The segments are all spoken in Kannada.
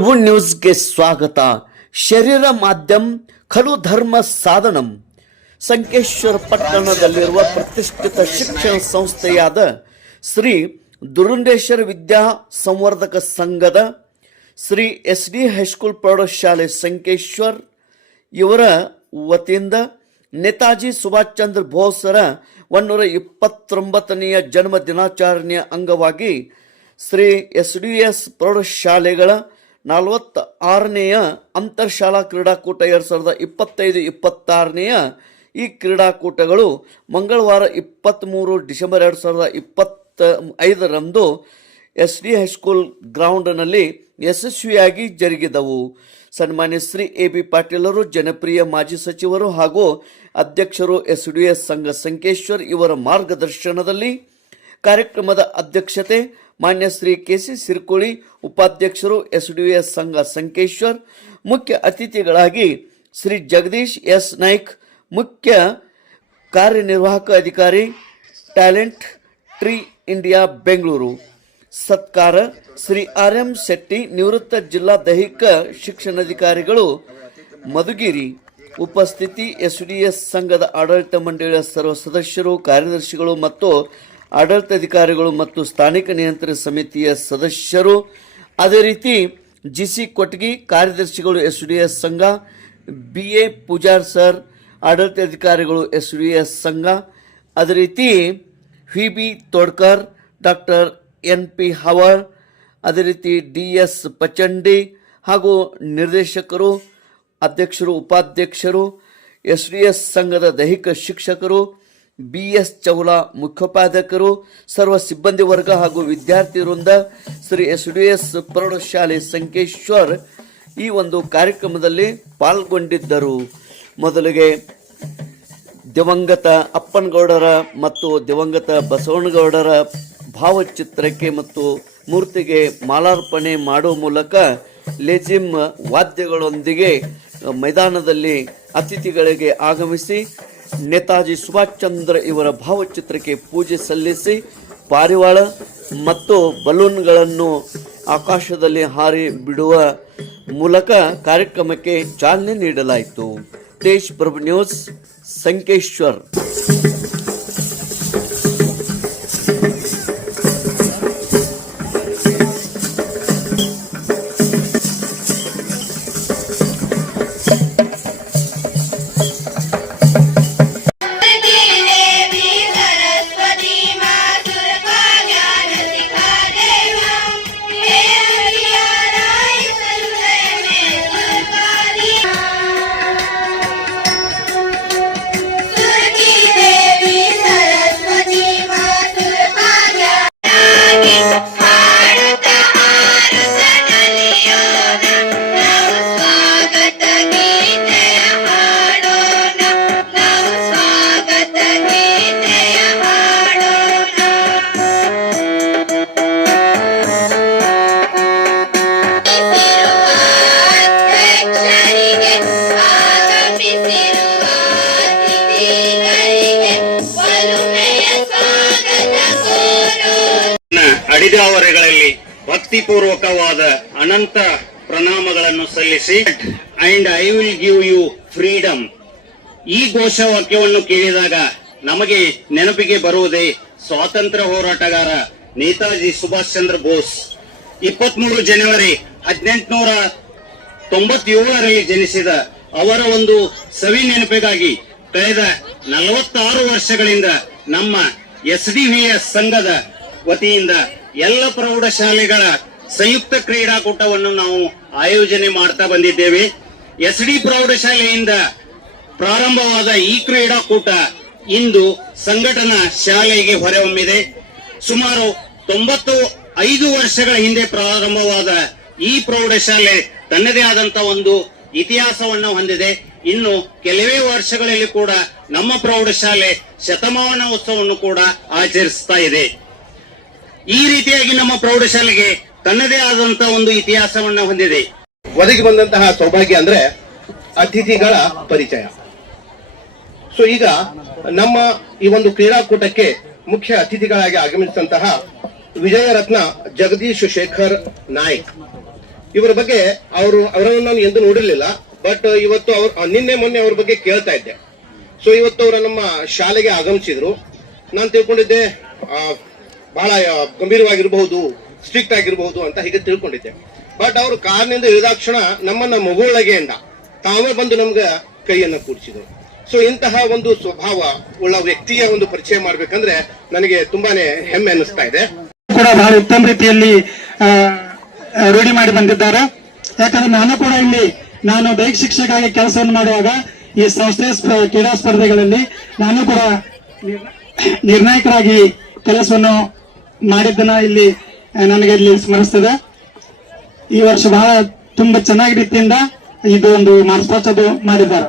ಪ್ರಭು ನ್ಯೂಸ್ಗೆ ಸ್ವಾಗತ. ಶರೀರ ಮಾಧ್ಯಮ ಖಲು ಧರ್ಮ ಸಾಧನಂ. ಸಂಕೇಶ್ವರ ಪಟ್ಟಣದಲ್ಲಿರುವ ಪ್ರತಿಷ್ಠಿತ ಶಿಕ್ಷಣ ಸಂಸ್ಥೆಯಾದ ಶ್ರೀ ದುರುಂಡೇಶ್ವರ ವಿದ್ಯಾ ಸಂವರ್ಧಕ ಸಂಘದ ಶ್ರೀ ಎಸ್ ಡಿ ಹೈಸ್ಕೂಲ್ ಪ್ರೌಢಶಾಲೆ ಸಂಕೇಶ್ವರ್, ಇವರ ವತಿಯಿಂದ ನೇತಾಜಿ ಸುಭಾಷ್ ಚಂದ್ರ ಬೋಸರ ಒನ್ನೂರ ಇಪ್ಪತ್ತೊಂಬತ್ತನೆಯ ಜನ್ಮ ದಿನಾಚರಣೆಯ ಅಂಗವಾಗಿ ಶ್ರೀ ಎಸ್ ಡಿ ಎಸ್ ಪ್ರೌಢಶಾಲೆಗಳ ನಲವತ್ತ ಆರನೆಯ ಅಂತರ್ಶಾಲಾ ಕ್ರೀಡಾಕೂಟ ಎರಡು ಸಾವಿರದ ಇಪ್ಪತ್ತೈದು, ಇಪ್ಪತ್ತಾರನೆಯ ಈ ಕ್ರೀಡಾಕೂಟಗಳು ಮಂಗಳವಾರ ಇಪ್ಪತ್ತ್ಮೂರು ಡಿಸೆಂಬರ್ ಎರಡು ಸಾವಿರದ ಇಪ್ಪತ್ತ ಐದರಂದು ಎಸ್ ಡಿ ಹೈಸ್ಕೂಲ್ ಗ್ರೌಂಡ್ನಲ್ಲಿ ಯಶಸ್ವಿಯಾಗಿ ಜರುಗಿದವು. ಸನ್ಮಾನ್ಯ ಶ್ರೀ ಎ ಬಿ ಪಾಟೀಲರು ಜನಪ್ರಿಯ ಮಾಜಿ ಸಚಿವರು ಹಾಗೂ ಅಧ್ಯಕ್ಷರು ಎಸ್ ಡಿ ಎಸ್ ಸಂಘ ಸಂಕೇಶ್ವರ್ ಇವರ ಮಾರ್ಗದರ್ಶನದಲ್ಲಿ ಕಾರ್ಯಕ್ರಮದ ಅಧ್ಯಕ್ಷತೆ ಮಾನ್ಯ ಶ್ರೀ ಕೆ ಸಿ ಸಿರ್ಕುಳಿ ಉಪಾಧ್ಯಕ್ಷರು ಎಸ್ ಎಸ್ ಸಂಘ ಸಂಕೇಶ್ವರ್, ಮುಖ್ಯ ಅತಿಥಿಗಳಾಗಿ ಶ್ರೀ ಜಗದೀಶ್ ಎಸ್. ನಾಯ್ಕ್, ಮುಖ್ಯ ಕಾರ್ಯನಿರ್ವಾಹಕ ಅಧಿಕಾರಿ ಟ್ಯಾಲೆಂಟ್ ಟ್ರೀ ಇಂಡಿಯಾ ಬೆಂಗಳೂರು. ಸತ್ಕಾರ, ಶ್ರೀ ಆರ್. ಎಂ. ಶೆಟ್ಟಿ, ನಿವೃತ್ತ ಜಿಲ್ಲಾ ದೈಹಿಕ ಶಿಕ್ಷಣಾಧಿಕಾರಿಗಳು ಮಧುಗಿರಿ. ಉಪಸ್ಥಿತಿ ಎಸ್ ಡಿ ಎಸ್ ಸಂಘದ ಆಡಳಿತ ಮಂಡಳಿಯ ಸರ್ವ ಸದಸ್ಯರು, ಕಾರ್ಯದರ್ಶಿಗಳು ಮತ್ತು ಆಡಳಿತಾಧಿಕಾರಿಗಳು ಮತ್ತು ಸ್ಥಾನಿಕ ನಿಯಂತ್ರಣ ಸಮಿತಿಯ ಸದಸ್ಯರು. ಅದೇ ರೀತಿ ಜಿ ಸಿ ಕೊಟ್ಗಿ ಕಾರ್ಯದರ್ಶಿಗಳು ಎಸ್ ಡಿ ಎಸ್ ಸಂಘ ಬಿ ಎ ಪೂಜಾರ್ ಸರ್, ಆಡಳಿತಾಧಿಕಾರಿಗಳು ಎಸ್ ಡಿ ಎಸ್ ಸಂಘ. ಅದೇ ರೀತಿ V B Todkar, doctor N P Havar ಅದೇ ರೀತಿ ಡಿ ಎಸ್ ಪಚಂಡಿ ಹಾಗೂ ನಿರ್ದೇಶಕರು, ಅಧ್ಯಕ್ಷರು, ಉಪಾಧ್ಯಕ್ಷರು ಎಸ್ ಡಿ ಎಸ್ ಸಂಘದ ದೈಹಿಕ ಶಿಕ್ಷಕರು ಬಿ ಎಸ್ ಚೌಲಾ ಮುಖ್ಯೋಪಾಧ್ಯಾಯಕರು, ಸರ್ವ ಸಿಬ್ಬಂದಿ ವರ್ಗ ಹಾಗೂ ವಿದ್ಯಾರ್ಥಿ ವೃಂದ ಶ್ರೀ ಎಸ್ ಡಿ ಎಸ್ ಪ್ರೌಢಶಾಲೆ ಸಂಕೇಶ್ವರ್ ಈ ಒಂದು ಕಾರ್ಯಕ್ರಮದಲ್ಲಿ ಪಾಲ್ಗೊಂಡಿದ್ದರು. ಮೊದಲಿಗೆ ದಿವಂಗತ ಅಪ್ಪನಗೌಡರ ಮತ್ತು ದಿವಂಗತ ಬಸವನಗೌಡರ ಭಾವಚಿತ್ರಕ್ಕೆ ಮತ್ತು ಮೂರ್ತಿಗೆ ಮಾಲಾರ್ಪಣೆ ಮಾಡುವ ಮೂಲಕ ಲೆಜಿಮ್ ವಾದ್ಯಗಳೊಂದಿಗೆ ಮೈದಾನದಲ್ಲಿ ಅತಿಥಿಗಳಿಗೆ ಆಗಮಿಸಿ ನೇತಾಜಿ ಸುಭಾಷ್ ಚಂದ್ರ ಇವರ ಭಾವಚಿತ್ರಕ್ಕೆ ಪೂಜೆ ಸಲ್ಲಿಸಿ ಪಾರಿವಾಳ ಮತ್ತು ಬಲೂನ್ಗಳನ್ನು ಆಕಾಶದಲ್ಲಿ ಹಾರಿ ಬಿಡುವ ಮೂಲಕ ಕಾರ್ಯಕ್ರಮಕ್ಕೆ ಚಾಲನೆ ನೀಡಲಾಯಿತು. ತೇಜ್ ಪ್ರಭು ನ್ಯೂಸ್, ಸಂಕೇಶ್ವರ್. ಭಕ್ತಿಪೂರ್ವಕವಾದ ಅನಂತ ಪ್ರಣಾಮಗಳನ್ನು ಸಲ್ಲಿಸಿ and I will give you freedom ಈ ಘೋಷವಾಕ್ಯವನ್ನು ಕೇಳಿದಾಗ ನಮಗೆ ನೆನಪಿಗೆ ಬರುವುದೇ ಸ್ವಾತಂತ್ರ್ಯ ಹೋರಾಟಗಾರ ನೇತಾಜಿ ಸುಭಾಷ್ ಚಂದ್ರ ಬೋಸ್. ಇಪ್ಪತ್ಮೂರು ಜನವರಿ ಹದಿನೆಂಟುನೂರ ತೊಂಬತ್ತೇಳರಲ್ಲಿ ಜನಿಸಿದ ಅವರ ಒಂದು ಸವಿ ನೆನಪಿಗಾಗಿ ಕಳೆದ ನಲವತ್ತಾರು ವರ್ಷಗಳಿಂದ ನಮ್ಮ ಎಸ್ ಡಿ ವಿ ಎಸ್ ಸಂಘದ ವತಿಯಿಂದ ಎಲ್ಲ ಪ್ರೌಢಶಾಲೆಗಳ ಸಂಯುಕ್ತ ಕ್ರೀಡಾಕೂಟವನ್ನು ನಾವು ಆಯೋಜನೆ ಮಾಡ್ತಾ ಬಂದಿದ್ದೇವೆ. ಎಸ್ ಡಿ ಪ್ರೌಢಶಾಲೆಯಿಂದ ಪ್ರಾರಂಭವಾದ ಈ ಕ್ರೀಡಾಕೂಟ ಇಂದು ಸಂಘಟನಾ ಶಾಲೆಗೆ ಹೊರಹೊಮ್ಮಿದೆ. ಸುಮಾರು ತೊಂಬತ್ತು ಐದು ವರ್ಷಗಳ ಹಿಂದೆ ಪ್ರಾರಂಭವಾದ ಈ ಪ್ರೌಢಶಾಲೆ ತನ್ನದೇ ಆದಂತ ಒಂದು ಇತಿಹಾಸವನ್ನು ಹೊಂದಿದೆ. ಇನ್ನು ಕೆಲವೇ ವರ್ಷಗಳಲ್ಲಿ ಕೂಡ ನಮ್ಮ ಪ್ರೌಢಶಾಲೆ ಶತಮಾನ ಉತ್ಸವವನ್ನು ಕೂಡ ಆಚರಿಸ್ತಾ ಇದೆ. ಈ ರೀತಿಯಾಗಿ ನಮ್ಮ ಪ್ರೌಢಶಾಲೆಗೆ ತನ್ನದೇ ಆದಂತ ಒಂದು ಇತಿಹಾಸವನ್ನ ಹೊಂದಿದೆ. ಒದಗಿ ಬಂದಂತಹ ಸೌಭಾಗ್ಯ ಅಂದ್ರೆ ಅತಿಥಿಗಳ ಪರಿಚಯ. ಸೊ ಈಗ ನಮ್ಮ ಈ ಒಂದು ಕ್ರೀಡಾಕೂಟಕ್ಕೆ ಮುಖ್ಯ ಅತಿಥಿಗಳಾಗಿ ಆಗಮಿಸಿದಂತಹ ವಿಜಯರತ್ನ ಜಗದೀಶ್ ಶೇಖರ್ ನಾಯ್ಕ್. ಇವರ ಬಗ್ಗೆ ಅವರು, ಅವರನ್ನು ನಾನು ಎಂದು ನೋಡಿರಲಿಲ್ಲ ಬಟ್ ಇವತ್ತು ಅವ್ರ, ನಿನ್ನೆ ಮೊನ್ನೆ ಅವ್ರ ಬಗ್ಗೆ ಕೇಳ್ತಾ ಇದ್ದೆ. ಸೊ ಇವತ್ತು ಅವರ ನಮ್ಮ ಶಾಲೆಗೆ ಆಗಮಿಸಿದ್ರು. ನಾನು ತಿಳ್ಕೊಂಡಿದ್ದೆ ಬಹಳ ಗಂಭೀರವಾಗಿರಬಹುದು. ಸ್ಟ್ರಿಕ್ಟ್ ಆಗಿರಬಹುದು ಅಂತ ಹೀಗೆ ತಿಳ್ಕೊಂಡಿದ್ದೆ. ಬಟ್ ಅವರು ಕಾರ್ನಿಂದ ಇಳಿದಾಕ್ಷಣ ನಮ್ಮನ್ನ ಮಗುವೊಳಗೆಯಿಂದ ತಾವೇ ಬಂದು ನಮ್ಗೆ ಕೈಯನ್ನ ಕೂಡಿಸಿದ್ರು. ಸೊ ಇಂತಹ ಒಂದು ಸ್ವಭಾವ ಉಳ್ಳ ವ್ಯಕ್ತಿಯ ಒಂದು ಪರಿಚಯ ಮಾಡ್ಬೇಕಂದ್ರೆ ನನಗೆ ತುಂಬಾನೇ ಹೆಮ್ಮೆ ಅನಿಸ್ತಾ ಇದೆ. ಕೂಡ ಬಹಳ ಉತ್ತಮ ರೀತಿಯಲ್ಲಿ ರೂಢಿ ಮಾಡಿ ಬಂದಿದ್ದಾರೆ. ಯಾಕಂದ್ರೆ ನಾನು ಕೂಡ ಇಲ್ಲಿ, ನಾನು ಬೈಕ್ ಶಿಕ್ಷಕಾಗಿ ಕೆಲಸವನ್ನು ಮಾಡುವಾಗ ಈ ಸಂಸ್ಥೆ ಕ್ರೀಡಾ ಸ್ಪರ್ಧೆಗಳಲ್ಲಿ ನಾನು ಕೂಡ ನಿರ್ಣಾಯಕರಾಗಿ ಕೆಲಸವನ್ನು ಮಾಡಿದ್ದನ್ನ ಇಲ್ಲಿ ನನಗೆ ಇಲ್ಲಿ ಸ್ಮರಿಸ್ತದೆ. ಈ ವರ್ಷ ಬಹಳ ತುಂಬಾ ಚೆನ್ನಾಗಿ ರೀತಿಯಿಂದ ಇದು ಒಂದು ಮಾರ್ಪಾಚದು ಮಾಡಿದ್ದಾರೆ.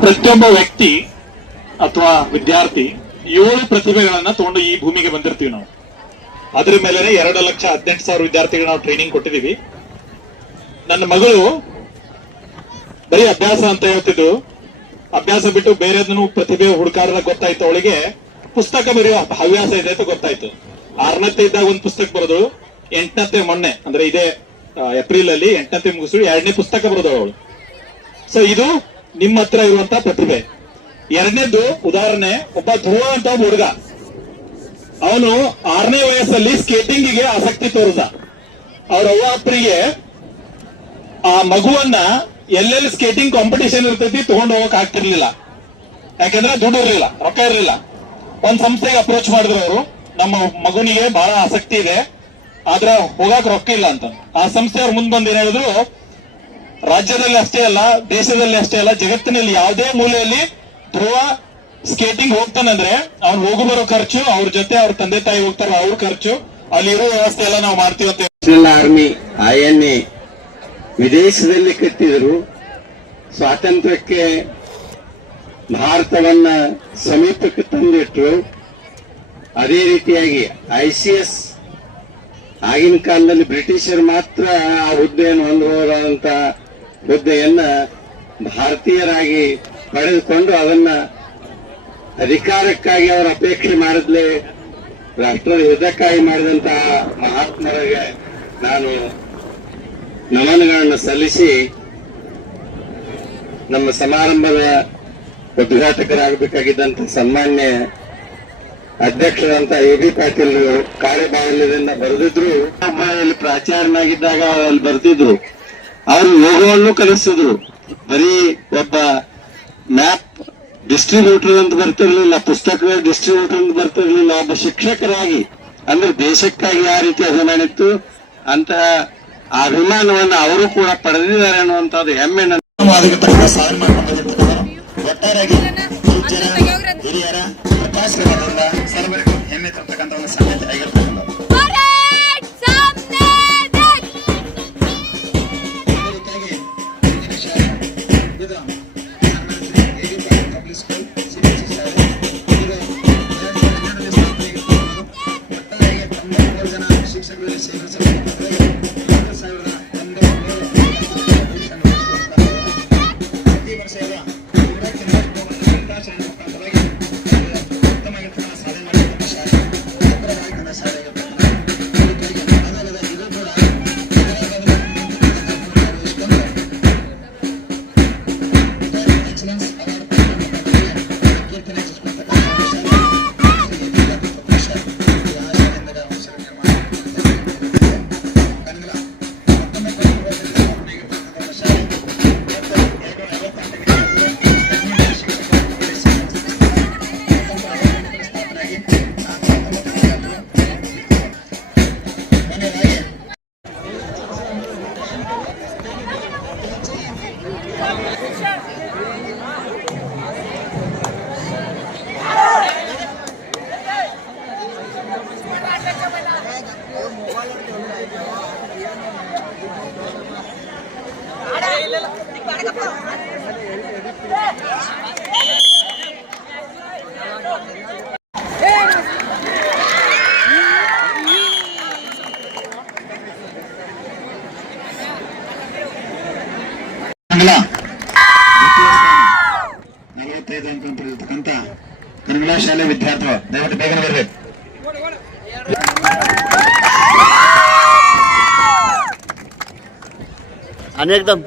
ಪ್ರತಿಯೊಬ್ಬ ವ್ಯಕ್ತಿ ಅಥವಾ ವಿದ್ಯಾರ್ಥಿ ಏಳು ಪ್ರತಿಭೆಗಳನ್ನ ತಗೊಂಡು ಈ ಭೂಮಿಗೆ ಬಂದಿರ್ತೀವಿ ನಾವು. ಅದ್ರ ಮೇಲೆ ಎರಡು ಲಕ್ಷ ಹದಿನೆಂಟು ಸಾವಿರ ವಿದ್ಯಾರ್ಥಿಗಳು ನಾವು ಟ್ರೈನಿಂಗ್ ಕೊಟ್ಟಿದೀವಿ. ನನ್ನ ಮಗಳು ಬರೀ ಅಭ್ಯಾಸ ಅಂತ ಹೇಳ್ತಿದ್ದು. ಅಭ್ಯಾಸ ಬಿಟ್ಟು ಬೇರೆದನ್ನು ಪ್ರತಿಭೆ ಹುಡುಕಾರದ ಗೊತ್ತಾಯ್ತು ಅವಳಿಗೆ. ಪುಸ್ತಕ ಬರೆಯುವ ಹವ್ಯಾಸ ಇದೆ ಅಂತ ಗೊತ್ತಾಯ್ತು. ಆರನತ್ತೆ ಇದ್ದಾಗ ಒಂದ್ ಪುಸ್ತಕ ಬರೋದು ಎಂಟನತ್ತೆ ಮೊನ್ನೆ, ಅಂದ್ರೆ ಇದೇ ಏಪ್ರಿಲ್ ಅಲ್ಲಿ ಎಂಟನತ್ತೆ ಮುಗಿಸಿ ಎರಡನೇ ಪುಸ್ತಕ ಬರೋದು ಅವಳು. ಸೊ ಇದು ನಿಮ್ಮ ಹತ್ರ ಇರುವಂತ ಪ್ರತಿಭೆ. ಎರಡನೇದು ಉದಾಹರಣೆ, ಒಬ್ಬ ಧ್ರುವ ಅಂತ ಒಬ್ಬ ಹುಡುಗ. ಅವನು ಆರನೇ ವಯಸ್ಸಲ್ಲಿ ಸ್ಕೇಟಿಂಗಿಗೆ ಆಸಕ್ತಿ ತೋರಿದ. ಅವ್ರ ಅವ್ವ ಅಪ್ಪರಿಗೆ ಆ ಮಗುವನ್ನ ಎಲ್ಲೆಲ್ಲಿ ಸ್ಕೇಟಿಂಗ್ ಕಾಂಪಿಟೇಷನ್ ಇರ್ತೈತಿ ತಗೊಂಡು ಹೋಗಕ್ ಆಗ್ತಿರ್ಲಿಲ್ಲ. ಯಾಕಂದ್ರೆ ದುಡ್ಡು ಇರ್ಲಿಲ್ಲ, ರೊಕ್ಕ ಇರ್ಲಿಲ್ಲ. ಒಂದ್ ಸಂಸ್ಥೆಗೆ ಅಪ್ರೋಚ್ ಮಾಡಿದ್ರು ಅವರು. ನಮ್ಮ ಮಗುನಿಗೆ ಬಹಳ ಆಸಕ್ತಿ ಇದೆ. ಆದ್ರೆ ಹೋಗಾಕ್ ರೊಕ್ಕ ಇಲ್ಲ ಅಂತ. ಆ ಸಂಸ್ಥೆಯವ್ರ ಮುಂದ್ ಬಂದ್ ಏನ್ ರಾಜ್ಯದಲ್ಲಿ ಅಷ್ಟೇ ಅಲ್ಲ, ದೇಶದಲ್ಲಿ ಅಷ್ಟೇ ಅಲ್ಲ, ಜಗತ್ತಿನಲ್ಲಿ ಯಾವುದೇ ಮೂಲೆಯಲ್ಲಿ ಧ್ರುವ ಸ್ಕೇಟಿಂಗ್ ಹೋಗ್ತಾನಂದ್ರೆ ಅವ್ನು ಹೋಗು ಬರೋ ಖರ್ಚು, ಅವ್ರ ಜೊತೆ ಅವ್ರ ತಂದೆ ತಾಯಿ ಹೋಗ್ತಾರ ಅವ್ರ ಖರ್ಚು, ಅಲ್ಲಿರೋ ವ್ಯವಸ್ಥೆ ಎಲ್ಲ ನಾವು ಮಾಡ್ತೀವಿ ಅಂತ ನ್ಯಾಷನಲ್ ಆರ್ಮಿ ಎ ವಿದೇಶದಲ್ಲಿ ಕಟ್ಟಿದ್ರು. ಸ್ವಾತಂತ್ರ್ಯಕ್ಕೆ ಭಾರತವನ್ನ ಸಮೀಪಕ್ಕೆ ತಂದಿಟ್ರು. ಅದೇ ರೀತಿಯಾಗಿ ಐ ಸಿ ಎಸ್ ಆಗಿನ ಕಾಲದಲ್ಲಿ ಬ್ರಿಟಿಷರು ಮಾತ್ರ ಆ ಹುದ್ದೆಯನ್ನು ಹೊಂದುವಂತ ಹುದ್ದೆಯನ್ನ ಭಾರತೀಯರಾಗಿ ಪಡೆದುಕೊಂಡು ಅದನ್ನ ಅಧಿಕಾರಕ್ಕಾಗಿ ಅವರು ಅಪೇಕ್ಷೆ ಮಾಡಿದ್ಲೇ ರಾಷ್ಟ್ರದ ಯುದ್ಧಕ್ಕಾಗಿ ಮಾಡಿದಂತಹ ಮಹಾತ್ಮರಿಗೆ ನಾನು ನಮನಗಳನ್ನು ಸಲ್ಲಿಸಿ ನಮ್ಮ ಸಮಾರಂಭದ ಉದ್ಘಾಟಕರಾಗಬೇಕಾಗಿದ್ದಂಥ ಸನ್ಮಾನ್ಯ ಅಧ್ಯಕ್ಷರಂತ ಎ ಬಿ ಪಾಟೀಲ್ ಕಾರ್ಯಬಾಹುಲ್ಯದಿಂದ ಬರೆದಿದ್ರು. ಅಲ್ಲಿ ಪ್ರಾಚಾರ್ಯನಾಗಿದ್ದಾಗ ಅಲ್ಲಿ ಬರ್ತಿದ್ರು. ಅವರು ಯೋಗವನ್ನು ಕಲಿಸಿದ್ರು ಬರೀ ಒಬ್ಬ ಮ್ಯಾಪ್ ಡಿಸ್ಟ್ರಿಬ್ಯೂಟರ್ ಅಂತ ಬರ್ತಿರ್ಲಿಲ್ಲ ಪುಸ್ತಕಗಳ ಡಿಸ್ಟ್ರಿಬ್ಯೂಟರ್ ಅಂತ ಬರ್ತಿರ್ಲಿಲ್ಲ ಒಬ್ಬ ಶಿಕ್ಷಕರಾಗಿ ಅಂದ್ರೆ ದೇಶಕ್ಕಾಗಿ ಯಾವ ರೀತಿ ಅಭಿಮಾನ ಇತ್ತು. ಅಂತಹ ಆ ಅಭಿಮಾನವನ್ನು ಅವರು ಕೂಡ ಪಡೆದಿದ್ದಾರೆ ಅನ್ನುವಂಥದ್ದು ಹೆಮ್ಮೆ. ಒಟ್ಟಾರೆಯಾಗಿ ಹಿರಿಯರ ಪ್ರಕಾಶನದಿಂದ ಸರ್ವರಿಗೂ ಹೆಮ್ಮೆ ತರ್ತಕ್ಕಂಥ ಒಂದು ಸಂಗತಿ ಆಗಿರ್ತಕ್ಕಂಥದ್ದು ನಲವತ್ತೈದು ಅಂಕ ಪಡೆದಿರ್ತಕ್ಕಂಥ ಕನ್ನಡ ಶಾಲೆ ವಿದ್ಯಾರ್ಥಿಗಳು ದಯವಿಟ್ಟು ಬೇಗನೆ ಬರಬೇಕು. आणि एकदम